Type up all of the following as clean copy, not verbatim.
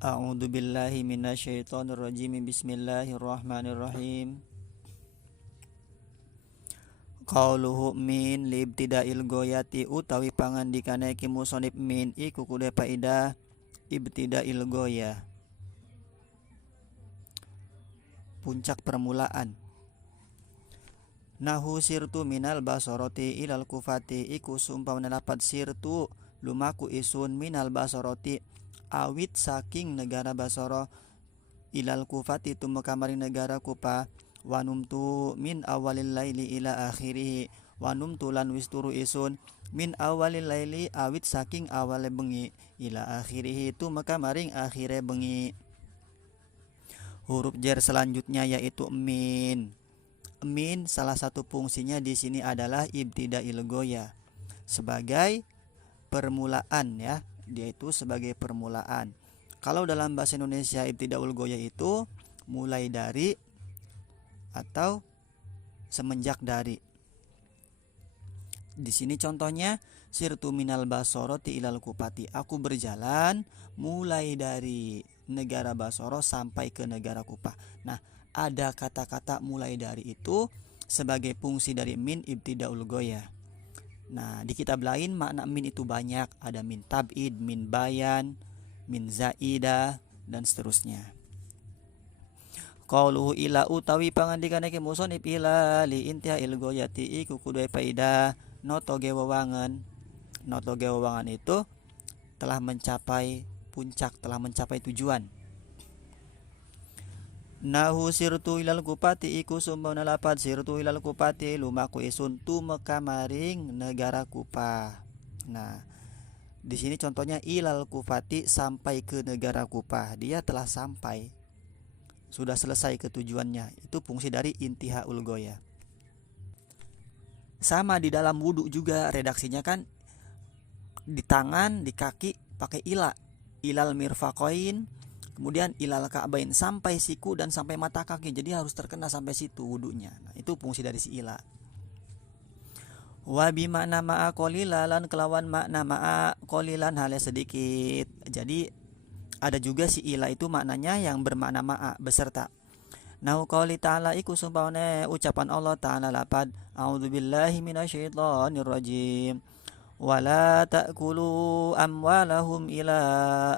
A'udzu billahi minasyaitonir rajim. Bismillahirrahmanirrahim. Qauluhu min libtida'il goyati utawi pangandikane ki musonib min iku kudu faedah ibtida'il goya, puncak permulaan. Nahu sirtu minal basoroti ilal kufati iku sumpamana lapat sirtu lumaku isun minal basoroti awit saking negara Basoro ilal kufati tumeka maring negara Kufa. Wanumtu min awalil laili ila akhirih, wanumtu lan wis turu isun min awalil laili awit saking awale bengi ila akhirih tumeka maring akhire bengi. Huruf jar selanjutnya yaitu min. Min salah satu fungsinya di sini adalah ibtidail goya, sebagai permulaan ya, dia itu sebagai permulaan. Kalau dalam bahasa Indonesia ibtidaul goya itu mulai dari atau semenjak dari. Di sini contohnya sirtu minal basoroti ilal kupati, aku berjalan mulai dari negara Basoro sampai ke negara Kufa. Nah, ada kata-kata mulai dari itu sebagai fungsi dari min ibtidaul goya. Nah, di kitab lain makna min itu banyak, ada min tab'id, min bayan, min zaidah, dan seterusnya. Qauluhu ila utawi pangandikane ke musonib ila li intihail goyati iku kudu faedah noto ge wewangen. Noto ge wewangen itu telah mencapai puncak, telah mencapai tujuan. Nahu sirtu ilal kupati iku sumpana lapat sirtu ilal kupati lumaku isun tumeka maring negara Kufa. Nah, di sini contohnya ilal kufati sampai ke negara Kufa, dia telah sampai, sudah selesai ke tujuannya. Itu fungsi dari intihaul goya. Sama di dalam wudhu juga redaksinya kan, di tangan, di kaki pakai ila, ilal mirfaqain, kemudian ilal ka'bain, sampai siku dan sampai mata kaki. Jadi harus terkena sampai situ wudhunya. Nah, itu fungsi dari si ila. Wa bi makna ma'a qalilan kelawan makna ma'a qalilan halnya sedikit. Jadi ada juga si ila itu maknanya yang bermakna ma'a, beserta. Nahu qauli ta'ala iku sumpahane ucapan Allah Ta'ala lapad a'udzubillahi minasyaitonir rajim. Wala ta'kulu amwalahum ila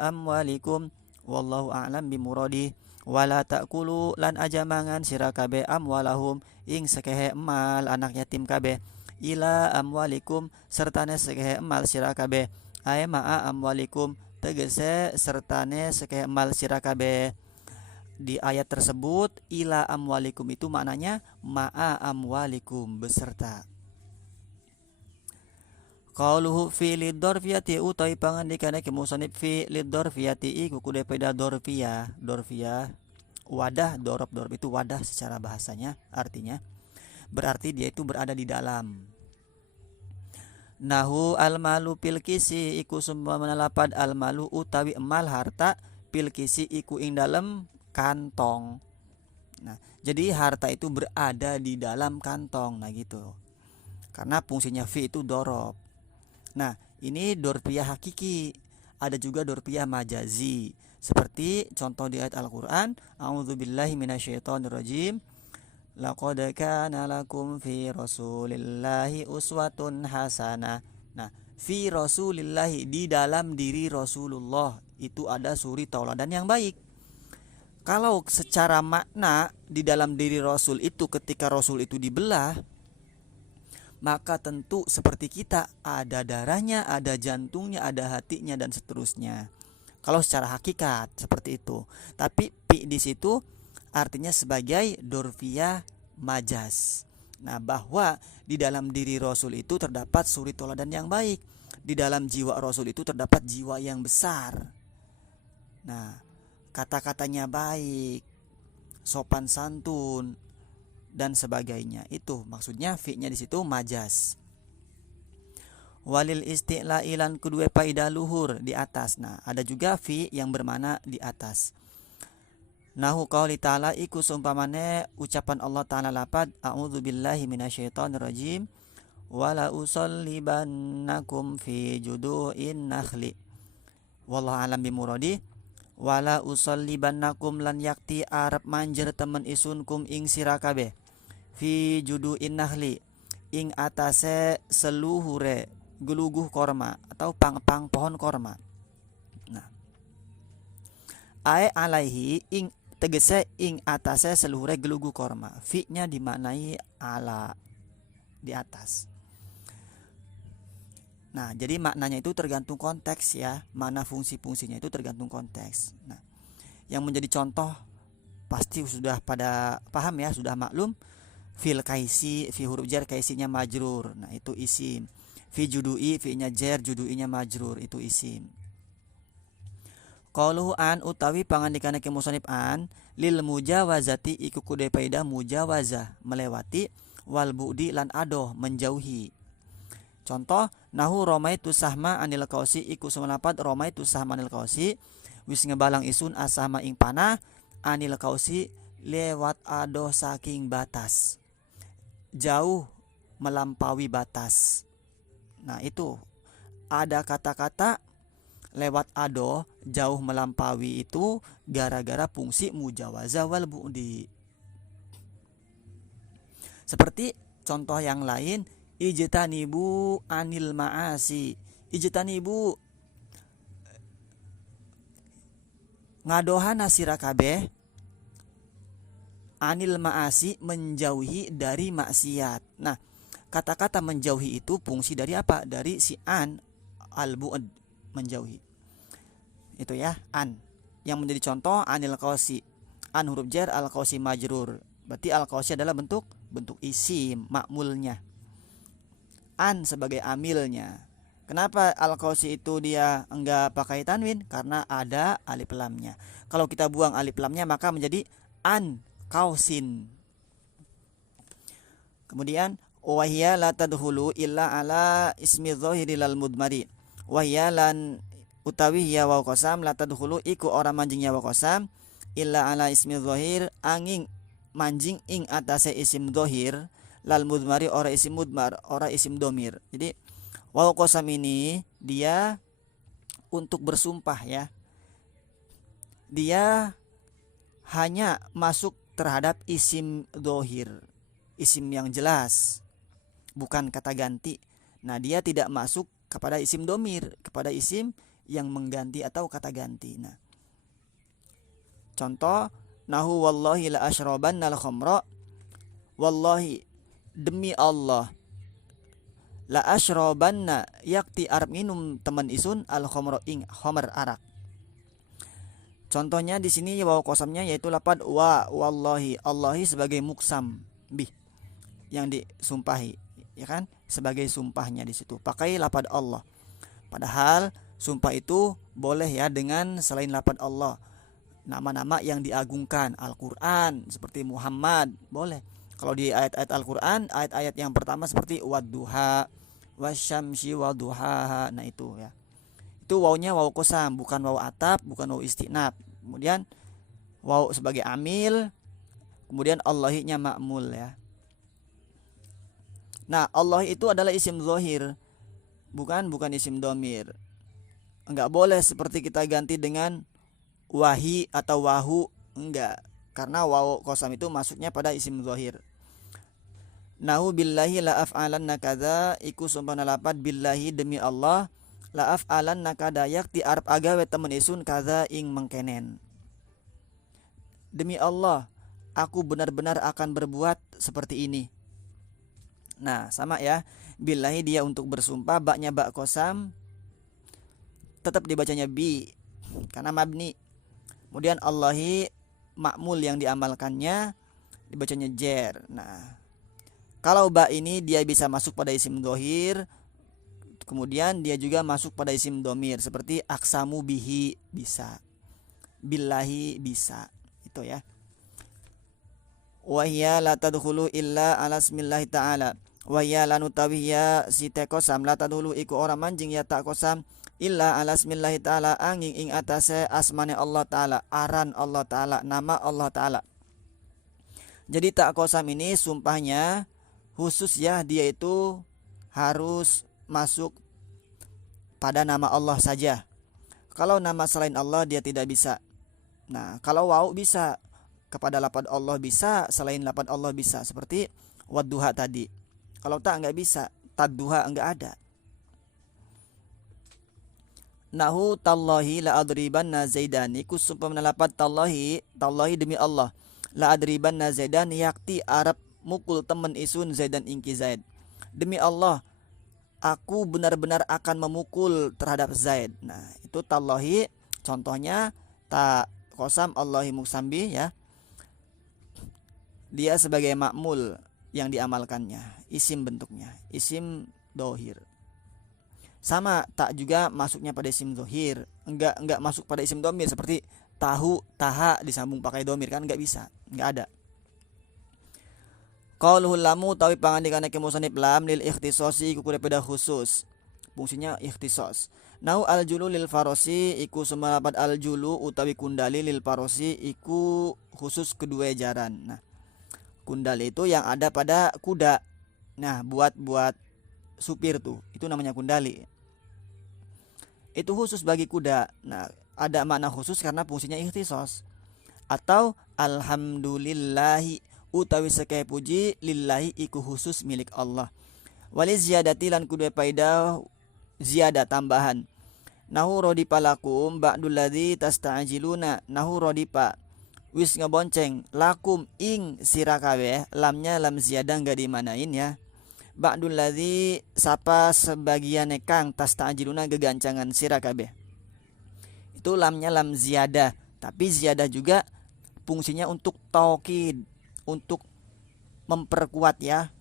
amwalikum wallahu a'lam bimuradi. Wala ta'kulu lan aja mangan sira kabeh amwalahum ing sakehe emal anak yatim kabeh ila amwalikum sertane sakehe emal sira kabeh ae ma'a amwalikum tegese sertane sakehe emal sira kabeh. Di ayat tersebut ila amwalikum itu maknanya ma'a amwalikum, beserta. Qauluhu fi lidorfiyati utai pangandikane ke musannif fi lidorfiyati iku kudu pada dorfiyah. Dorfiyah wadah, dorob itu wadah secara bahasanya, artinya berarti dia itu berada di dalam. Nahu almalu pilkisi iku sumpamana lapad almalu utawi emal harta pilkisi iku ing dalam kantong. Nah, jadi harta itu berada di dalam kantong. Nah gitu, karena fungsinya fi itu dorob. Nah, ini dorfiyah hakiki. Ada juga dorfiyah majazi, seperti contoh di ayat Al-Quran, a'udzubillahi minasyaitonirrajim, laqad kana lakum fi rasulillahi uswatun hasanah. Nah, fi rasulillahi, di dalam diri Rasulullah itu ada suri tauladan yang baik. Kalau secara makna di dalam diri Rasul itu, ketika Rasul itu dibelah, maka tentu seperti kita, ada darahnya, ada jantungnya, ada hatinya, dan seterusnya. Kalau secara hakikat seperti itu. Tapi pi di situ artinya sebagai dorfiyah majaz. Nah, bahwa di dalam diri Rasul itu terdapat suri tauladan yang baik. Di dalam jiwa Rasul itu terdapat jiwa yang besar. Nah, kata-katanya baik, sopan santun, dan sebagainya. Itu maksudnya fi-nya di situ majaz. Walil isti'la ilan kedua paidah luhur, di atas. Nah, ada juga fi yang bermakna di atas. Nahu qauli ta'ala iku sumpamane ucapan Allah Ta'ala lapad a'udzubillahi minasyaitonirrajim wala usollibannakum fi judu'in nakhli wallahu a'lam bimuradi. wala usallibannakum lan yakti arep manjer temen isun kum ing sira kabeh fi juduin nahli ing atase seluhure geluguh korma atau pang-pang pohon korma. Nah, ae alaihi ing tegese ing atase seluhure geluguh korma. Fi nya dimaknai ala, di atas. Nah, jadi maknanya itu tergantung konteks ya. Mana fungsi-fungsinya itu tergantung konteks. Nah, yang menjadi contoh pasti sudah pada paham ya, sudah maklum. Fil kaisi, fi huruf jar kaisinya majrur. Nah, itu isim. Fi judui, fi-nya jar, judui-nya majrur, itu isim. Qauluhu an utawi pangandikane ke musannif an lil mujawazati iku kude paida mujawazah melewati wal bu'di lan adoh menjauhi. Contoh nahu romaitu sahma anil kausi iku sumanapat romaitu sahma anil kausi wis ngebalang isun asahma ing panah anil kausi lewat adoh saking batas, jauh melampaui batas. Nah, itu ada kata-kata lewat adoh jauh melampaui itu gara-gara fungsi mujawazah wal bu'di. Seperti contoh yang lain, ijtanibu anil ma'asi. Ijtanibu ngadohana sira kabeh anil ma'asi menjauhi dari maksiat. Nah, kata-kata menjauhi itu fungsi dari apa? Dari si an al-bu'd, menjauhi. Itu ya, an. Yang menjadi contoh anil qausi. An huruf jar, al qausi majrur. Berarti al qausi adalah bentuk isim makmulnya. An sebagai amilnya. Kenapa al qausi itu dia enggak pakai tanwin? Karena ada alif lamnya. Kalau kita buang alif lamnya maka menjadi an qausin. Kemudian wahya la tadkhulu illa ala ismi dhahiri lal mudmari. Wahya lan utawi ya wa qasam la tadkhulu iku ora manjing ya wa qasam illa ala ismi dhahir angin manjing ing atase isim dhahir lal mudmari ora isim mudmar ora isim domir. Jadi wa qasam ini dia untuk bersumpah ya. Dia hanya masuk terhadap isim dhahir, isim yang jelas, bukan kata ganti. Nah, dia tidak masuk kepada isim domir, kepada isim yang mengganti atau kata ganti. Nah, contoh nahu wallahi la ashrabanna al khamra, wallahi demi Allah la ashrabanna yakti arab minum teman isun al khamra ing khamar arak. Contohnya di sini waw qasamnya yaitu lafaz wa wallahi, Allahi sebagai muksam bih yang disumpahi, ya kan? Sebagai sumpahnya di situ pakai lafaz Allah. Padahal sumpah itu boleh ya dengan selain lafaz Allah. Nama-nama yang diagungkan, Al-Qur'an seperti Muhammad, boleh. Kalau di ayat-ayat Al-Qur'an, ayat-ayat yang pertama seperti wadduha, wasyamsi waduhaha. Nah, itu ya. Itu wawnya waw qasam, bukan waw ataf, bukan waw istinaf. Kemudian waw sebagai amil, kemudian Allahi-nya ma'mul ya. Nah, Allah itu adalah isim zahir, bukan isim domir. Enggak boleh seperti kita ganti dengan wahi atau wahu, enggak. Karena waw qasam itu masuknya pada isim zahir. Nahu billahi la af'alanna kadza iku sumpah lapad billahi demi Allah la af'alanna kadza yakti arep agawe temen isun kadza ing mengkenen. Demi Allah, aku benar-benar akan berbuat seperti ini. Nah, sama ya. Billahi dia untuk bersumpah, baknya bak qasam tetap dibacanya bi karena mabni. Kemudian Allahi ma'mul yang diamalkannya dibacanya jar. Nah, kalau ba ini dia bisa masuk pada isim dhahir, kemudian dia juga masuk pada isim domir seperti aksamu bihi bisa, billahi bisa, itu ya. Wahya la tadkhulu illa ala ismillahi ta'ala. Wahya lan utawi ya si te qasam la tadkhulu iku ora manjing ya ta qasam illa ala ismillahi ta'ala angin ing atase asmane Allah ta'ala, aran Allah ta'ala, nama Allah ta'ala. Jadi tak qasam ini sumpahnya khusus ya, dia itu harus masuk pada nama Allah saja. Kalau nama selain Allah dia tidak bisa. Nah, kalau waw bisa kepada lafaz Allah bisa, selain lafaz Allah bisa, seperti wadduha tadi. Kalau tak nggak bisa, tadduha nggak ada. Nahu tallahi la adribanna zaidan, iku sumpah menalapat tallahi demi Allah, la adribanna zaidan yakti Arab mukul temen isun zaidan ingki zaid. Demi Allah aku benar-benar akan memukul terhadap Zaid. Nah, itu tallahi, contohnya ta kosam Allahi muksambi ya. Dia sebagai makmul yang diamalkannya, isim bentuknya, isim dohir. Sama tak juga masuknya pada isim dohir, enggak masuk pada isim domir seperti tahu, taha disambung pakai domir, kan enggak bisa, enggak ada. Qauluhul lamu tawi pangandikan ke musannif lam lil ikhtisasi iku kudu pada khusus. Fungsinya ikhtisas. Nau aljulu lil farosi iku semalapat aljulu utawi kundali lil farosi iku khusus kedua jaran. Nah, kundali itu yang ada pada kuda. Nah, buat supir tuh, itu namanya kundali. Itu khusus bagi kuda. Nah, ada makna khusus karena fungsinya ikhtisas. Atau alhamdulillahi utawi sekaya puji lillahi iku khusus milik Allah. Wali ziyadati lan kudu paidah ziyadah tambahan. Nahu rodipa lakum ba'dul ladzi tasta'jiluna. Nahu rodipa wis ngebonceng lakum ing sira kabeh, lamnya lam ziyadah enggak dimanain ya. Ba'dul ladzi sapa sebagian kang tasta'jiluna gegancangan sira kabeh. Itu lamnya lam ziyadah, tapi ziyadah juga fungsinya untuk taukid, untuk memperkuat ya.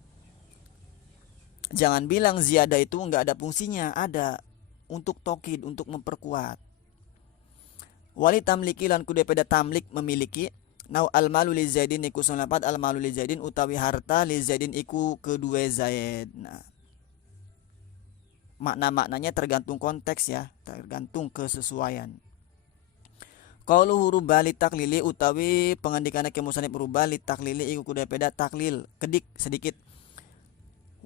Jangan bilang ziyadah itu enggak ada fungsinya, ada, untuk taukid, untuk memperkuat. Wali tamliki lan kudu pada tamlik memiliki. Nau almalu li zaidin iku sulapat almalu li zaidin utawi harta li zaidin iku kedua Zaid. Nah, makna-maknanya tergantung konteks ya, tergantung kesesuaian. Qauluhu ruba li taklili utawi pengandikana ke musannif ruba li taklili iku kudu pada taklil, kedik sedikit.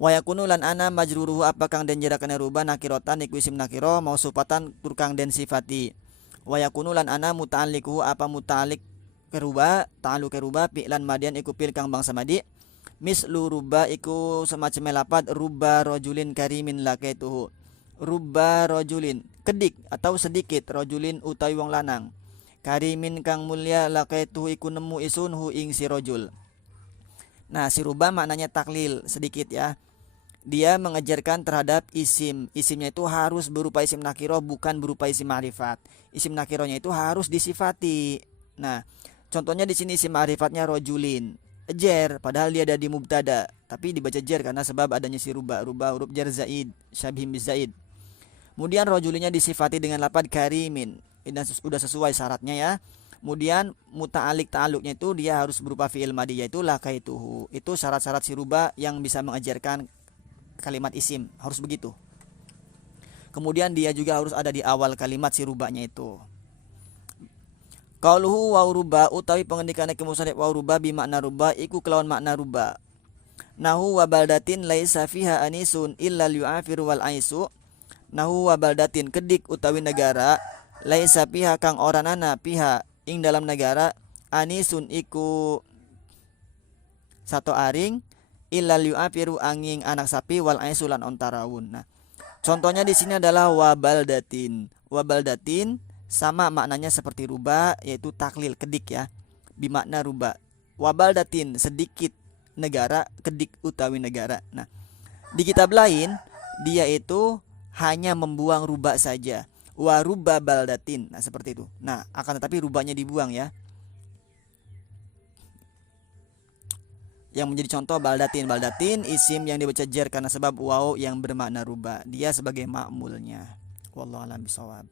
Wa yakunu lan ana majruruhu apa kang den jarakana ruba nakirotan iku isim nakiro mausufatan turkang den sifati. Wa yakunu lan ana muta'alliquhu apa muta'alliq keruba ta'alluq keruba fi'lan madian iku fil kang bangsa madi. Mislu ruba iku semacam lapat ruba rajulin karimin lakaituhu. Ruba rajulin kedik atau sedikit rajulin utawi wong lanang. Karimin kang mulia lakaituhu iku nemu isun hu ing si rajul. Nah, si ruba maknanya taklil sedikit ya. Dia mengejarkan terhadap isim. Isimnya itu harus berupa isim nakiro, bukan berupa isim ma'rifat. Isim nakironya itu harus disifati. Nah, contohnya di sini isim ma'rifatnya rojulin, jer, padahal dia ada di mubtada, tapi dibaca jer karena sebab adanya si ruba huruf jar zaid, syabihim bizaid. Kemudian rojulinnya disifati dengan lapad karimin. Ini sudah sesuai syaratnya ya. Kemudian muta'alik ta'aluknya itu dia harus berupa fi'il madi, yaitu lakaituhu. Itu syarat-syarat si ruba yang bisa mengajarkan kalimat isim, harus begitu. Kemudian dia juga harus ada di awal kalimat si rubanya itu. Qauluhu wa ruba utawi pengendikane ke musannif wa ruba bi makna ruba iku kelawan makna ruba. Nahu wa baldatin laisa fiha anisun illa yu'afiru wal aisu. Nahu wa baldatin kedik utawi negara laisa fiha kang oranana piha ing dalam negara anisun iku satu aring illal yu'afiru angin anak sapi wal aisulan ontarawun. Nah, contohnya di sini adalah wabaldatin. Wabaldatin sama maknanya seperti ruba, yaitu taklil kedik ya, bimakna ruba. Wabaldatin sedikit negara, kedik utawi negara. Nah, di kitab lain dia itu hanya membuang ruba saja. Wa ruba baldatin. Nah, seperti itu. Nah, akan tetapi rubanya dibuang ya. Yang menjadi contoh baldatin. Baldatin isim yang dibaca jar karena sebab waw yang bermakna ruba. Dia sebagai makmulnya. Wallahu a'lam bishawab.